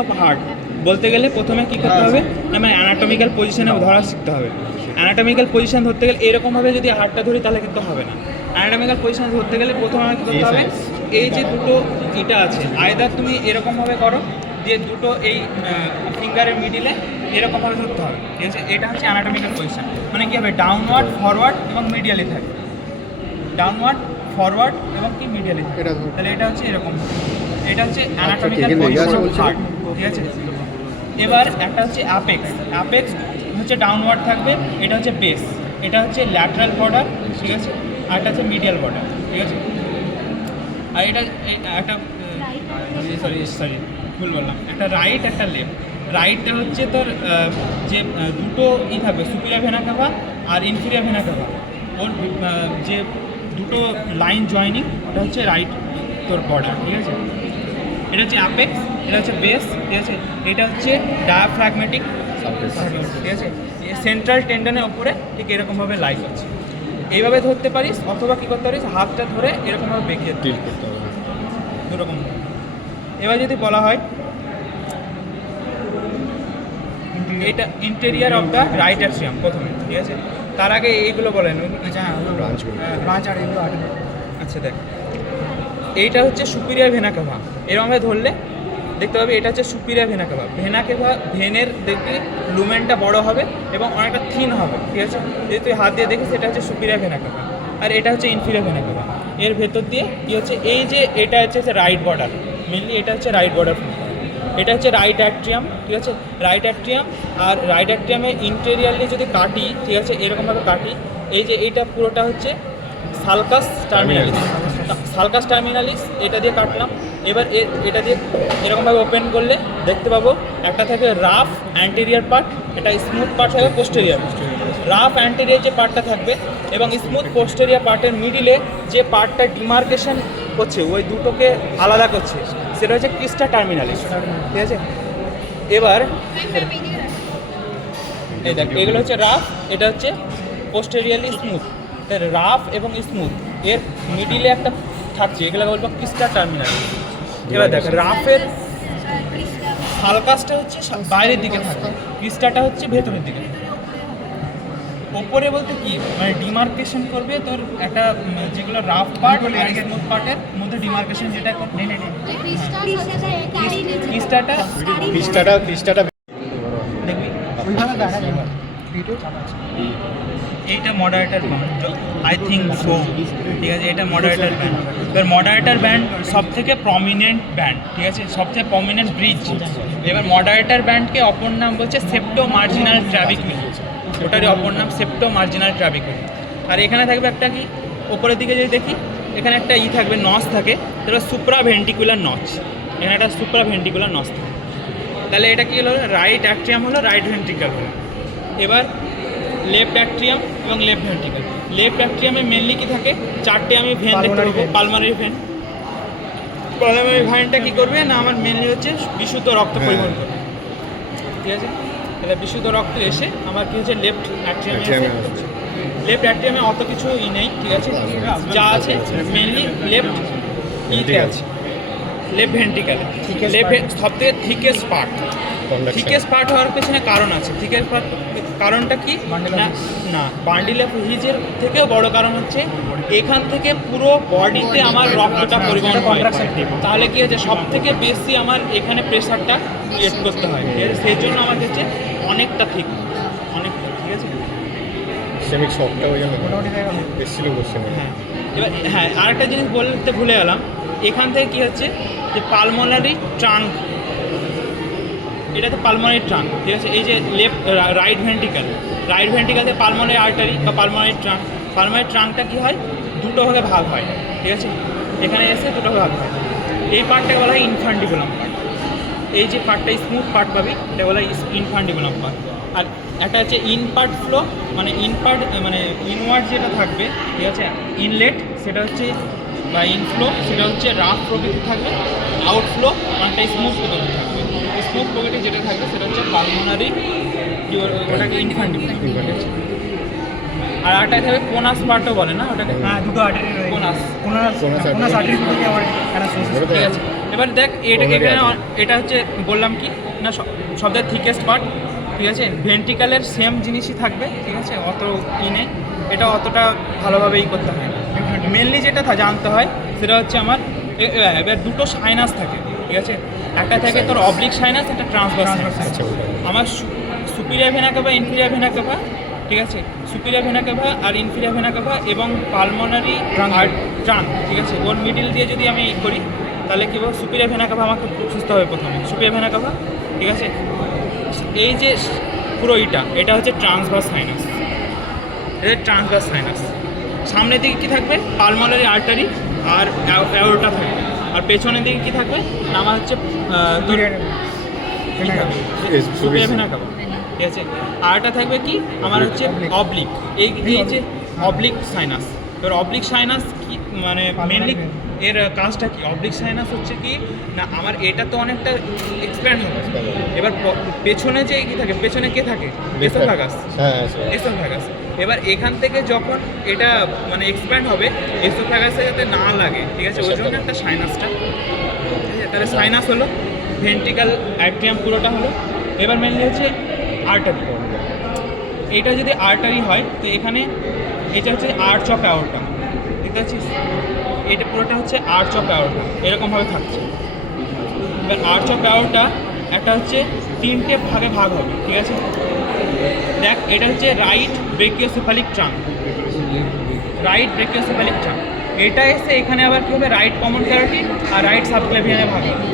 Of heart বলতে গেলে প্রথমে কী করতে হবে না, মানে অ্যানাটমিক্যাল পজিশনে ধরা শিখতে হবে। অ্যানাটমিক্যাল পজিশন ধরতে গেলে এরকমভাবে যদি হার্টটা ধরি তাহলে কিন্তু হবে না। অ্যানাটমিক্যাল পজিশন ধরতে গেলে প্রথমে কী করতে হবে, এই যে দুটো ইটা আছে আয়দার তুমি এরকমভাবে করো, দিয়ে দুটো এই ফিঙ্গারের মিডিলে এরকমভাবে ধরতে হবে, ঠিক আছে। এটা হচ্ছে অ্যানাটমিক্যাল পজিশন, মানে কী হবে ডাউনওয়ার্ড, ফরওয়ার্ড এবং মিডিয়ালি থাকবে, ডাউনওয়ার্ড, ফরওয়ার্ড এবং কি মিডিয়ালি থাকবে। তাহলে এটা হচ্ছে এরকম, এটা হচ্ছে অ্যানাটমিক্যাল পজিশন অফ হার্ট, ঠিক আছে। এবার একটা হচ্ছে অ্যাপেক্স, অ্যাপেক্স হচ্ছে ডাউনওয়ার্ড থাকবে, এটা হচ্ছে বেস, এটা হচ্ছে ল্যাটারাল বর্ডার, ঠিক আছে, আর এটা হচ্ছে মিডিয়াল বর্ডার, ঠিক আছে। আর এটা একটা সরি ভুল বললাম, একটা রাইট একটা লেফট। রাইটটা হচ্ছে তোর যে দুটো থাকবে সুপিরিয়র ভেনা কাভা আর ইনফিরিয়র ভেনা কাভা, ওর যে দুটো লাইন জয়েনিং, ওটা হচ্ছে রাইট তোর বর্ডার, ঠিক আছে। এটা হচ্ছে অ্যাপেক্স, এটা হচ্ছে বেস, ঠিক আছে। এটা হচ্ছে ডায়াফ্রাগমেটিক, ঠিক আছে। সেন্ট্রাল টেন্ডনের ওপরে ঠিক এরকমভাবে লাই করছে, এইভাবে ধরতে পারিস, অথবা কী করতে পারিস হাতটা ধরে এরকমভাবে বেঁকিয়ে দিতে হবে, দুরকম। এবার যদি বলা হয় এটা interior of the right atrium প্রথমে, ঠিক আছে। তার আগে এইগুলো বলেন, আচ্ছা দেখ, এইটা হচ্ছে সুপিরিয়র ভেনা কাভা, এরকমভাবে ধরলে দেখতে পাবি এটা হচ্ছে superior vena cava. Vena cava, ভেনের দেখবি লুমেনটা বড় হবে এবং অনেকটা থিন হবে, ঠিক আছে। যদি তুই হাত দিয়ে দেখিস এটা হচ্ছে সুপিরিয়র ভেনা কাভা, আর এটা হচ্ছে ইনফিরিয়র ভেনা কাভা। এর ভেতর দিয়ে কী হচ্ছে, এই যে এটা হচ্ছে রাইট বর্ডার, মেনলি এটা হচ্ছে রাইট বর্ডার, এটা হচ্ছে রাইট অ্যাট্রিয়াম, ঠিক আছে, রাইট অ্যাট্রিয়াম। আর রাইট অ্যাট্রিয়ামে ইন্টেরিয়ারলি যদি কাটি, ঠিক আছে, এরকমভাবে কাটি, এই যে এইটা পুরোটা হচ্ছে সালকাস টার্মিনালিস, সালকাস টার্মিনালিস, এটা দিয়ে কাটলাম। এবার এটা দিয়ে এরকমভাবে ওপেন করলে দেখতে পাবো একটা থাকে রাফ অ্যান্টেরিয়ার পার্ট, এটা স্মুথ পার্ট থাকবে পোস্টেরিয়ার। রাফ অ্যান্টেরিয়ার যে পার্টটা থাকবে এবং স্মুথ পোস্টেরিয়ার পার্টের মিডিলে যে পার্টটা ডিমার্কেশন করছে, ওই দুটোকে আলাদা করছে, সেটা হচ্ছে ক্রিস্টা টার্মিনালিস, ঠিক আছে। এবার এই দেখ, এগুলো হচ্ছে রাফ, এটা হচ্ছে পোস্টেরিয়ারলি স্মুথ। রাফ এবং স্মুথ এর মিডিলে একটা থাকছে, এগুলো বলবো ক্রিস্টা টার্মিনালিস। এবার দেখ, রাফের সালকাসটা হচ্ছে বাইরের দিকে থাকে, ক্রিস্টাটা হচ্ছে ভেতরের দিকে। ওপরে বলতে কি, মানে ডিমার্কেশন করবে তোর একটা যেগুলো রাফ পার্ট আর স্মুথ পার্টের মধ্যে ডিমার্কেশন যেটা করবে, ক্রিস্টাটা দেখবি এইটা moderator band, I think so, ঠিক আছে। এটা মডারেটার ব্যান্ড, এবার মডারেটার ব্যান্ড সব থেকে প্রমিনেন্ট ব্যান্ড, ঠিক আছে, সবচেয়ে প্রমিনেন্ট ব্রিজ। এবার মডারেটার ব্যান্ডকে অপর নাম বলছে সেপ্টো মার্জিনাল ট্র্যাবিকুলি, ওটারই অপর নাম সেপ্টো মার্জিনাল ট্র্যাবিকুলি। আর এখানে থাকবে একটা কি, ওপরের দিকে যদি দেখি এখানে একটা থাকবে, নচ থাকে, যেটা সুপ্রা ভেন্টিকুলার নচ, এখানে একটা সুপ্রা ভেন্টিকুলার নচ থাকে। তাহলে এটা কি হলো, রাইট অ্যাট্রিয়াম হলো, রাইট ভেন্ট্রিকল হলো। এবার লেফট অ্যাট্রিয়াম এবং লেফট ভেন্ট্রিকল। লেফট অ্যাট্রিয়ামে মেনলি কি থাকে, চারটে আমি ভেন দেখতে পাবো, পালমারি ভেন। পালমারি ভেনটা কী করবে না, আমার মেনলি হচ্ছে বিশুদ্ধ রক্ত পরিবহন করবে, ঠিক আছে। তাহলে বিশুদ্ধ রক্ত এসে আমার কী হচ্ছে লেফট অ্যাট্রিয়ামে এসে, লেফট অ্যাট্রিয়ামে অত কিছু নেই, ঠিক আছে, যা আছে মেনলি লেফট ইতে আছে, লেফট ভেন্ট্রিকালে। লেফট সব থেকে থিকেস্ট পার্ট, থিকেস্ট পার্ট হওয়ার পেছনে কারণ আছে। থিকেস্ট পার্ট কারণটা কি না, বান্ডিল অফ হিজের থেকেও বড় কারণ হচ্ছে এখান থেকে পুরো বডিতে আমার রক্তটা পরিবহন হয়, তাহলে কি হচ্ছে সব থেকে বেশি আমার এখানে প্রেশারটা ক্রিয়েট করতে হয়, সেই জন্য আমার হচ্ছে অনেকটা ঠিক, অনেকটা, ঠিক আছে। হ্যাঁ, এবার হ্যাঁ আরেকটা জিনিস বলতে ভুলে গেলাম, এখান থেকে কী হচ্ছে যে পালমোনারি ট্রাঙ্ক, এটা তো পালমোনারি ট্রাঙ্ক, ঠিক আছে। এই যে লেফট রাইট ভেন্ট্রিকাল, রাইট ভেন্ট্রিকালতে পালমোনারি আর্টারি বা পালমোনারি ট্রাঙ্ক, পালমোনারি ট্রাঙ্কটা কী হয়, দুটো ভাগে ভাগ হয়, ঠিক আছে। এখানে এসে দুটো ভাগ হয়, এই পার্টটাকে বলা হয় ইনফান্ডিবুলাম পার্ট। এই যে পার্টটা স্মুথ পার্ট পাবি, এটা বলা হয় ইনফান্ডিবুলাম পার্ট। আর একটা হচ্ছে ইনপার্ট ফ্লো, মানে ইনপার্ট মানে ইনওয়ার্ড যেটা থাকবে, ঠিক আছে, ইনলেট সেটা হচ্ছে বা ইনফ্লো সেটা হচ্ছে রাফ প্রকৃতি থাকবে, আউটফ্লো অনেকটা স্মুথ প্রকৃতি থাকবে। স্মুথ প্রকৃতি যেটা থাকবে সেটা হচ্ছে পালমোনারি, ওটাকে ইনফান্ডিবুলাম। আর একটা থাকবে কোনাস পার্টও বলে না ওটাকে, দুটো আর্টারি, কোনাস, কোনাস আর্টারি, ঠিক আছে। এবার দেখ এটা হচ্ছে বললাম কি না সবথেকে থিকেস্ট পার্ট, ঠিক আছে। ভেন্ট্রিকালের সেম জিনিসই থাকবে, ঠিক আছে, অত নেই, এটা অতটা ভালোভাবে করতে হয় না। মেনলি যেটা জানতে হয় সেটা হচ্ছে আমার এবার দুটো সাইনাস থাকে, ঠিক আছে। একটা থাকে তোর অবলিক সাইনাস, একটা ট্রান্সভার্স সাইনাস। আমার superior vena CAVA, inferior vena CAVA, ঠিক আছে, সুপিরিয়র ভেনা কাভা আর ইনফিরিয়র ভেনা কাভা এবং পালমোনারি ট্রাঙ্ক, ঠিক আছে, ওর মিডিল দিয়ে যদি আমি করি তাহলে কী বলবো, সুপিরিয়র ভেনা কাভা আমাকে সুস্থ হবে প্রথমে, সুপিরিয়র ভেনা কাভা, ঠিক আছে। এই যে পুরো এটা হচ্ছে ট্রান্সভার্স সাইনাস, এটা ট্রান্সভার্স সাইনাস। সামনের দিকে কী থাকবে, পালমোনারি আর্টারি আর অ্যাওরটা থাকবে, আর পেছনের দিকে কী থাকবে, আমার হচ্ছে সুপিরিয়র ভেনা কাভা, ঠিক আছে। আরটা থাকবে কি আমার হচ্ছে অবলিক, এই যে অবলিক সাইনাস। এবার অবলিক সাইনাস কি মানে মেনলি এর কাজটা কি, অবলিক সাইনাস হচ্ছে কি না আমার এটা তো অনেকটা এক্সপ্যান্ড হবে। এবার পেছনে যে কি থাকে, পেছনে কে থাকে, এসোফ্যাগাস, এসোফ্যাগাস। এবার এখান থেকে যখন এটা মানে এক্সপ্যান্ড হবে, এসোফ্যাগাসে যাতে না লাগে, ঠিক আছে, ওই জন্য একটা সাইনাসটা, ঠিক আছে। তাহলে সাইনাস হলো, ভেন্ট্রিকাল অ্যাট্রিয়াম পুরোটা হলো। এবার মেনলি হচ্ছে আর্টারি। এটা যদি আর্টারি হয় তো এখানে এটা হচ্ছে আর্চ অফ অ্যাওরটা, দেখতে পাচ্ছিস, এটা পুরোটা হচ্ছে আর্চ অফ অ্যাওরটা, এরকমভাবে থাকছে। এবার আর্চ অফ অ্যাওরটা একটা হচ্ছে 3টে ভাগে ভাগ হবে, ঠিক আছে। দেখ এটা হচ্ছে রাইট ব্রেকিওসেফালিক ট্রাঙ্ক, রাইট ব্রেকিওসেফালিক ট্রাঙ্ক। এটা এসে এখানে আবার কী হবে, রাইট কমন ক্যারোটিড আর রাইট সাবক্লেভিয়ানে ভাগ হবে।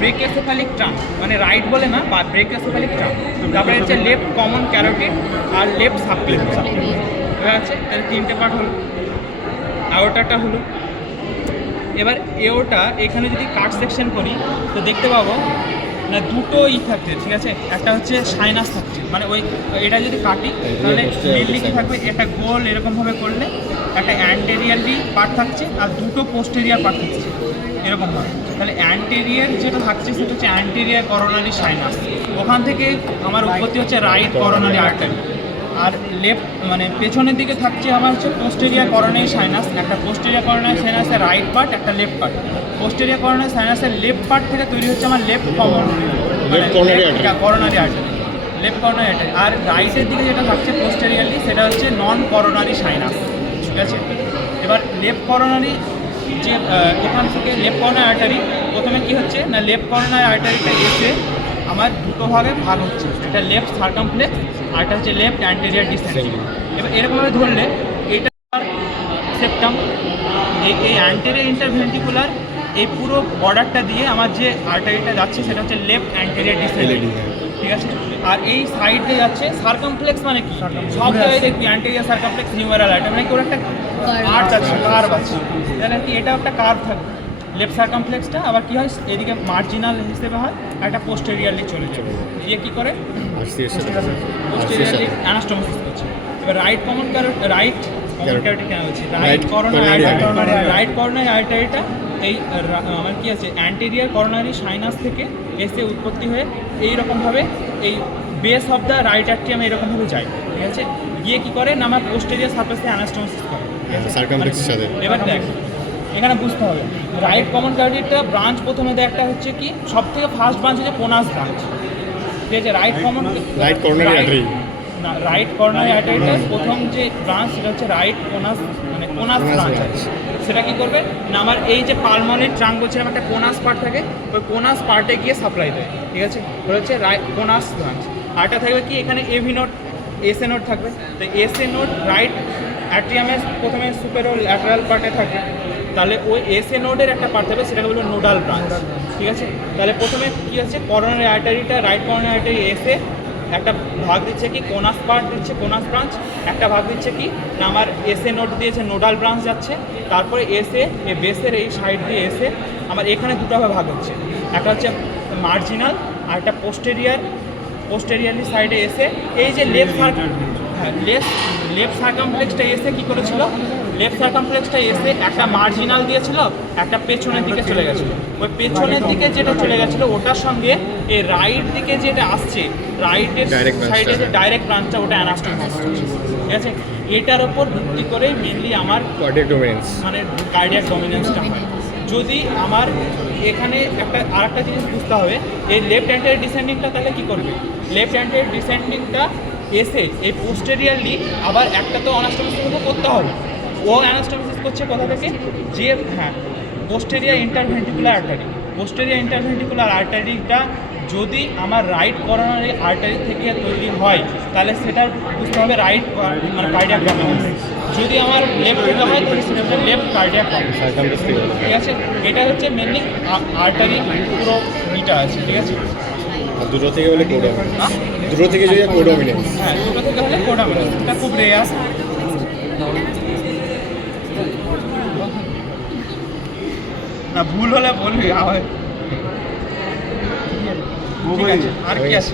ব্রেকিওসেফালিক ট্রাঙ্ক মানে রাইট বলে না, বা ব্রেকিওসেফালিক ট্রাঙ্ক। তারপরে হচ্ছে লেফট কমন ক্যারোটিড আর লেফট সাবক্লেভিয়ান, এবার আছে, তাহলে 3টে পার্ট হলো। অ্যাওরটাটা হলো। এবার এওটা এখানে যদি কাট সেকশন করি তো দেখতে পাবো না দুটো থাকছে, ঠিক আছে। একটা হচ্ছে সাইনাস থাকছে, মানে ওই এটা যদি কাটি তাহলে মেনলি কী থাকবে, একটা গোল এরকমভাবে করলে একটা অ্যান্টেরিয়ারলি পার্ট থাকছে আর দুটো পোস্টেরিয়ার পার্ট থাকছে এরকমভাবে। তাহলে অ্যান্টেরিয়ার যেটা থাকছে সেটা হচ্ছে অ্যান্টেরিয়ার করোনারি সাইনাস, ওখান থেকে আমার উৎপত্তি হচ্ছে রাইট করোনারি আর্টারি। আর লেফট মানে পেছনের দিকে থাকছে আমার হচ্ছে পোস্টেরিয়ার করোনারি সাইনাস, একটা পোস্টেরিয়ার করোনারি সাইনাসের রাইট পার্ট, একটা লেফট পার্ট। পোস্টেরিয়ার করোনারি সাইনাসের লেফট পার্ট থেকে তৈরি হচ্ছে আমার left common coronary artery, left coronary artery. আর রাইটের দিকে যেটা থাকছে পোস্টেরিয়ারলি সেটা হচ্ছে নন করোনারি সাইনাস, ঠিক আছে। এবার লেফট করোনারি যে এখান থেকে লেফট করোনারি আর্টারি প্রথমে কী হচ্ছে না, লেফট করোনারি আর্টারিটা এসে আমার দুটো ভাগে ভাগ হচ্ছে, এটা লেফট সার্কামফ্লেক্স আর এটা হচ্ছে লেফট অ্যান্টেরিয়ার ডিসেন্ট। এবার এরকমভাবে ধরলে এটা সেপ্টাম, এই অ্যান্টেরিয়ার ইন্টারভেন্ট্রিকুলার এই পুরো বর্ডারটা দিয়ে আমার যে আর্টারিটা যাচ্ছে সেটা হচ্ছে লেফট অ্যান্টেরিয়ার ডিসেন্ট, ঠিক আছে। আর এই সাইড দিয়ে যাচ্ছে সার্কামফ্লেক্স, মানে কি সব জায়গায় দেখবি অ্যান্টেরিয়ার সার্কামফ্লেক্স হিউমেরাল আর্টারি, মানে কি ওর একটা আর্চ আছে, কার্ভ আছে, তাহলে কি এটা একটা কার্ভ থাকবে লেফট সার্কামফ্লেক্সটা। আবার কি হয় এদিকে মার্জিনাল হিসেবে হয় আর একটা পোস্টেরিয়ারলি চলে যাবে, ইয়ে কী করে পোস্টেরিয়ারলি অ্যানাস্টোমোসিস করছে। এবার রাইট কমন রাইট ক্যারোটিড কেন বলছি, রাইট করোনারি আর্টারিটা এই আমার কি আছে অ্যান্টেরিয়ার করোনারি সাইনাস থেকে এসে উৎপত্তি হয়ে এইরকমভাবে এই base of the right atrium এরকমভাবে যায়, ঠিক আছে। গিয়ে কী করে না আমার পোস্টেরিয়ার সারফেসে অ্যানাস্টোমোসিস করে, এবার দেখ এখানে বুঝতে হবে রাইট কমন ক্যারোটিডটা ব্রাঞ্চ প্রথমে একটা হচ্ছে কি সব থেকে ফার্স্ট ব্রাঞ্চ হচ্ছে কোনাস ব্রাঞ্চ, ঠিক আছে। রাইট করোনারি আর্টারিটার প্রথম যে ব্রাঞ্চ সেটা হচ্ছে রাইট কোনাস, মানে কোনাস ব্রাঞ্চ আছে। সেটা কী করবে না আমার এই যে পালমোনারি ট্রাঙ্ক বলছিলাম একটা কোনাস পার্ট থাকে, ওই কোনাস পার্টে গিয়ে সাপ্লাই দেয়, ঠিক আছে। ওটা হচ্ছে কোনাস ব্রাঞ্চ। আরটা থাকবে কি এখানে এভি নোড, এসএ নোড থাকবে। তো এসএ নোড রাইট অ্যাট্রিয়ামের প্রথমে সুপেরো ল্যাটারাল পার্টে থাকে, তাহলে ওই এসএ নোডের একটা পার্ট থাকবে সেটাকে বলবো নোডাল ব্রাঞ্চ, ঠিক আছে। তাহলে প্রথমে কী আছে করোনারি আর্টারিটা রাইট করোনারি আর্টারি এসে একটা ভাগ দিচ্ছে কি কোনাস পার্ট দিচ্ছে, কোনাস ব্রাঞ্চ। একটা ভাগ দিচ্ছে কি না আমার এসএ নোড দিয়েছে নোডাল ব্রাঞ্চ যাচ্ছে, তারপরে এসে এই বেসের এই সাইড দিয়ে এসে আমার এখানে দুটোভাবে ভাগ হচ্ছে, একটা হচ্ছে মার্জিনাল আর একটা পোস্টেরিয়ারলি সাইডে এসে এই যে লেফট সার্কামফ্লেক্সটা এসে কী করেছিল, লেফট সার্কামফ্লেক্সটা এসে একটা মার্জিনাল দিয়েছিল, একটা পেছনের দিকে চলে গেছিলো। ওই পেছনের দিকে যেটা চলে গেছিলো ওটার সঙ্গে এই রাইট দিকে যেটা আসছে রাইটের সাইডে যে ডাইরেক্ট ব্রাঞ্চটা ওটা অ্যানাস্টোমোসিস, ঠিক আছে। এটার ওপর ভিত্তি করে মেনলি আমার মানে কার্ডিয়াক ডমিনেন্সটা হয়। যদি আমার এখানে আরেকটা জিনিস বুঝতে হবে, এই লেফট হ্যান্ডের ডিসেন্ডিংটা তাহলে কী করবে, লেফট হ্যান্ডের ডিসেন্ডিংটা এসে এই পোস্টেরিয়ারলি আবার একটা তো অ্যানাস্টোমোসিস করতে হবে। ও অ্যানাস্টোমোসিস করছে কোথা থেকে, যে হ্যাঁ posterior interventricular artery, posterior interventricular আর্টারিটা যদি আমার রাইট করোনারি আর্টারি থেকে তৈরি হয় তাহলে সেটা বুঝতে হবে রাইট মানে কার্ডিয়াক ডমিনেন্স। যদি আমার লেফট থেকে হয় তাহলে সেটা হচ্ছে লেফট কার্ডিয়াক ডমিনেন্স। ঠিক আছে, এটা হচ্ছে মেনলি আর্টারি পুরো ইটা আছে। ঠিক আছে, দুটো থেকে হলে কোডমিনেন্স, দুটো থেকে যদি কোডমিনেন্স, হ্যাঁ দুটো থেকে হলে কোডমিনেন্স, এটা খুব রেয়ার। না ভুল হলে বলবি, ঠিক আছে। আর কি আছে?